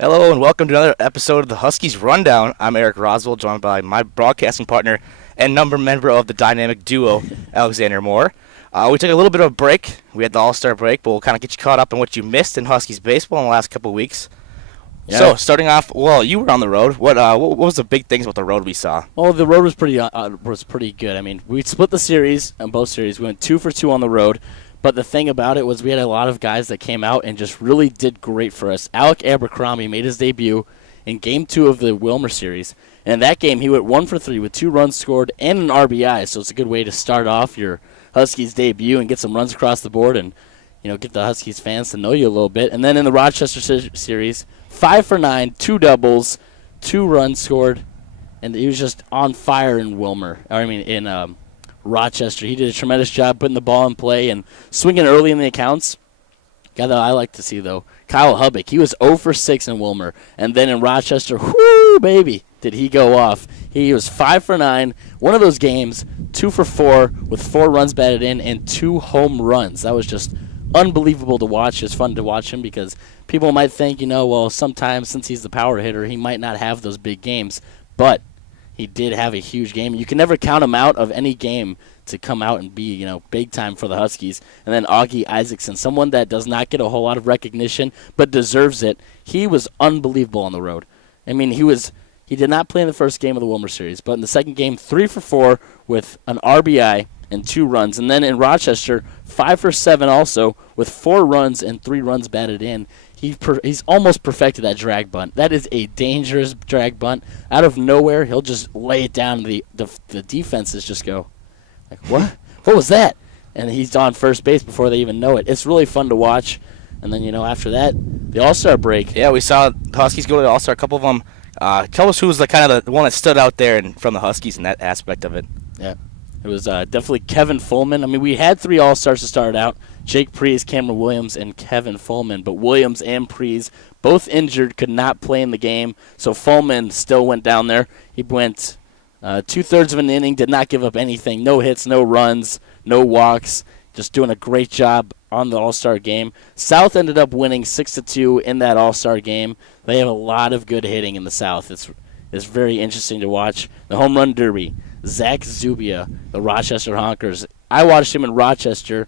Hello and welcome to another episode of the Huskies Rundown. I'm Eric Roswell, joined by my broadcasting partner and number member of the dynamic duo, Alexander Moore. We took a little bit of a break. We had the All-Star break, but we'll kind of get you caught up on what you missed in Huskies baseball in the last couple of weeks. Yeah. So, starting off, well, you were on the road. What was the big things about the road we saw? Well, the road was pretty good. I mean, we split the series on both series. We went 2 for 2 on the road. But the thing about it was we had a lot of guys that came out and just really did great for us. Alec Abercrombie made his debut in Game 2 of the Wilmer series. And in that game, he went 1 for 3 with 2 runs scored and an RBI. So it's a good way to start off your Huskies debut and get some runs across the board and get the Huskies fans to know you a little bit. And then in the Rochester series, 5 for 9, 2 doubles, 2 runs scored. And he was just on fire in Rochester. He did a tremendous job putting the ball in play and swinging early in the accounts. Guy that I like to see, though, Kyle Hubbock. He was 0 for 6 in Wilmer. And then in Rochester, whoo, baby, did he go off. He was 5 for 9. One of those games, 2 for 4 with 4 runs batted in and 2 home runs. That was just unbelievable to watch. It's fun to watch him because people might think, sometimes since he's the power hitter, he might not have those big games. But he did have a huge game. You can never count him out of any game to come out and be, big time for the Huskies. And then Augie Isaacson, someone that does not get a whole lot of recognition but deserves it. He was unbelievable on the road. I mean, he did not play in the first game of the Wilmer series, but in the second game, 3 for 4 with an RBI and 2 runs. And then in Rochester, 5 for 7 also with 4 runs and 3 runs batted in. He's almost perfected that drag bunt. That is a dangerous drag bunt. Out of nowhere, he'll just lay it down. The defenses just go, like, what? What was that? And he's on first base before they even know it. It's really fun to watch. And then, after that, the All-Star break. Yeah, we saw the Huskies go to the All-Star, a couple of them. Tell us who was the one that stood out there from the Huskies in that aspect of it. Yeah. It was definitely Kevin Fullman. I mean, we had 3 All-Stars to start out. Jake Prees, Cameron Williams, and Kevin Fullman. But Williams and Prees, both injured, could not play in the game. So Fullman still went down there. He went 2/3 of an inning, did not give up anything. No hits, no runs, no walks. Just doing a great job on the All-Star game. South ended up winning 6-2 in that All-Star game. They have a lot of good hitting in the South. It's very interesting to watch. The Home Run Derby. Zach Zubia, the Rochester Honkers. I watched him in Rochester.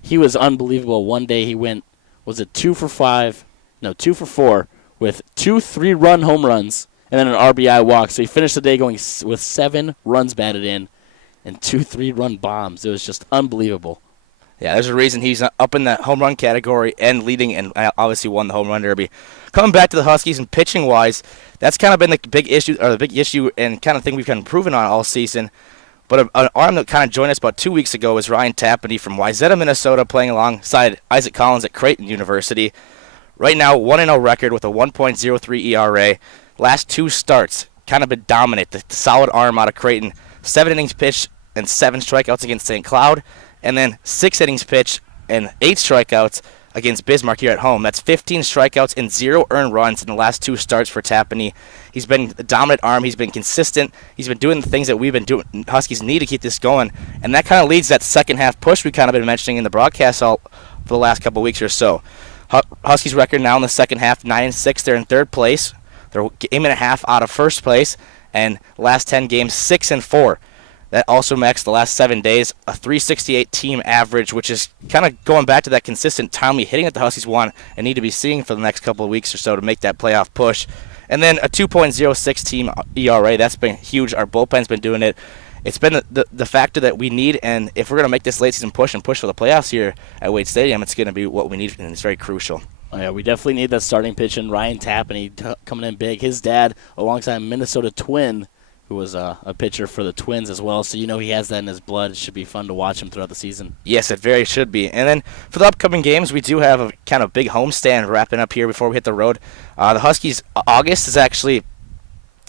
He was unbelievable. One day he went, 2 for 4 with 2 3-run home runs and then an RBI walk. So he finished the day going with 7 runs batted in and 2 3-run bombs. It was just unbelievable. Yeah, there's a reason he's up in that home run category and leading, and obviously won the home run derby. Coming back to the Huskies and pitching-wise, that's kind of been the big issue and kind of thing we've kind of proven on all season. But an arm that kind of joined us about 2 weeks ago was Ryan Tapany from Wayzata, Minnesota, playing alongside Isaac Collins at Creighton University. Right now, 1-0 record with a 1.03 ERA. Last 2 starts, kind of been dominant. The solid arm out of Creighton. 7 innings pitched and 7 strikeouts against St. Cloud. And then 6 innings pitched and 8 strikeouts against Bismarck here at home. That's 15 strikeouts and 0 earned runs in the last 2 starts for Tapany. He's been a dominant arm. He's been consistent. He's been doing the things that we've been doing. Huskies need to keep this going. And that kind of leads that second half push we kind of been mentioning in the broadcast all for the last couple of weeks or so. Huskies record now in the second half, 9-6. They're in third place. They're a game and a half out of first place. And last 10 games, 6-4. That also makes the last 7 days a 368 team average, which is kind of going back to that consistent timely hitting that the Huskies want and need to be seeing for the next couple of weeks or so to make that playoff push. And then a 2.06 team ERA. That's been huge. Our bullpen's been doing it. It's been the factor that we need, and if we're going to make this late season push and push for the playoffs here at Wade Stadium, it's going to be what we need, and it's very crucial. Oh, yeah, we definitely need that starting pitch, and Ryan Tapany coming in big. His dad, alongside Minnesota Twin, who was a pitcher for the Twins as well. So he has that in his blood. It should be fun to watch him throughout the season. Yes, it very should be. And then for the upcoming games, we do have a kind of big homestand wrapping up here before we hit the road. The Huskies, August is actually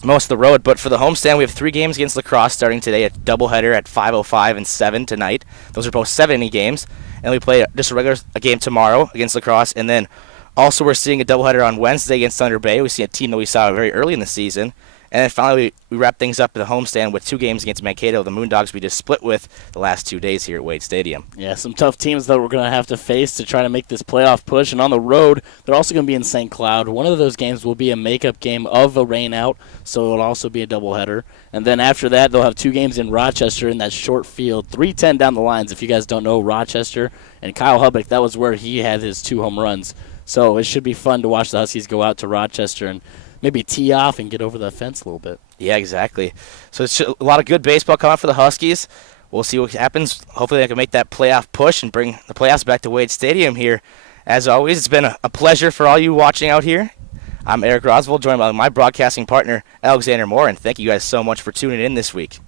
most of the road, but for the homestand, we have 3 games against La Crosse starting today, a doubleheader at 5:05 and 7 tonight. Those are both 7-inning games. And we play just a game tomorrow against La Crosse. And then also we're seeing a doubleheader on Wednesday against Thunder Bay. We see a team that we saw very early in the season. And then finally, we wrap things up at the homestand with 2 games against Mankato, the Moondogs we just split with the last 2 days here at Wade Stadium. Yeah, some tough teams that we're going to have to face to try to make this playoff push. And on the road, they're also going to be in St. Cloud. One of those games will be a makeup game of a rain out, so it'll also be a doubleheader. And then after that, they'll have 2 games in Rochester in that short field, 3:10 down the lines. If you guys don't know Rochester, and Kyle Hubbock, that was where he had his 2 home runs. So it should be fun to watch the Huskies go out to Rochester and maybe tee off and get over the fence a little bit. Yeah, exactly. So it's a lot of good baseball coming for the Huskies. We'll see what happens. Hopefully they can make that playoff push and bring the playoffs back to Wade Stadium here. As always, it's been a pleasure for all you watching out here. I'm Eric Roswell, joined by my broadcasting partner, Alexander Moore, and thank you guys so much for tuning in this week.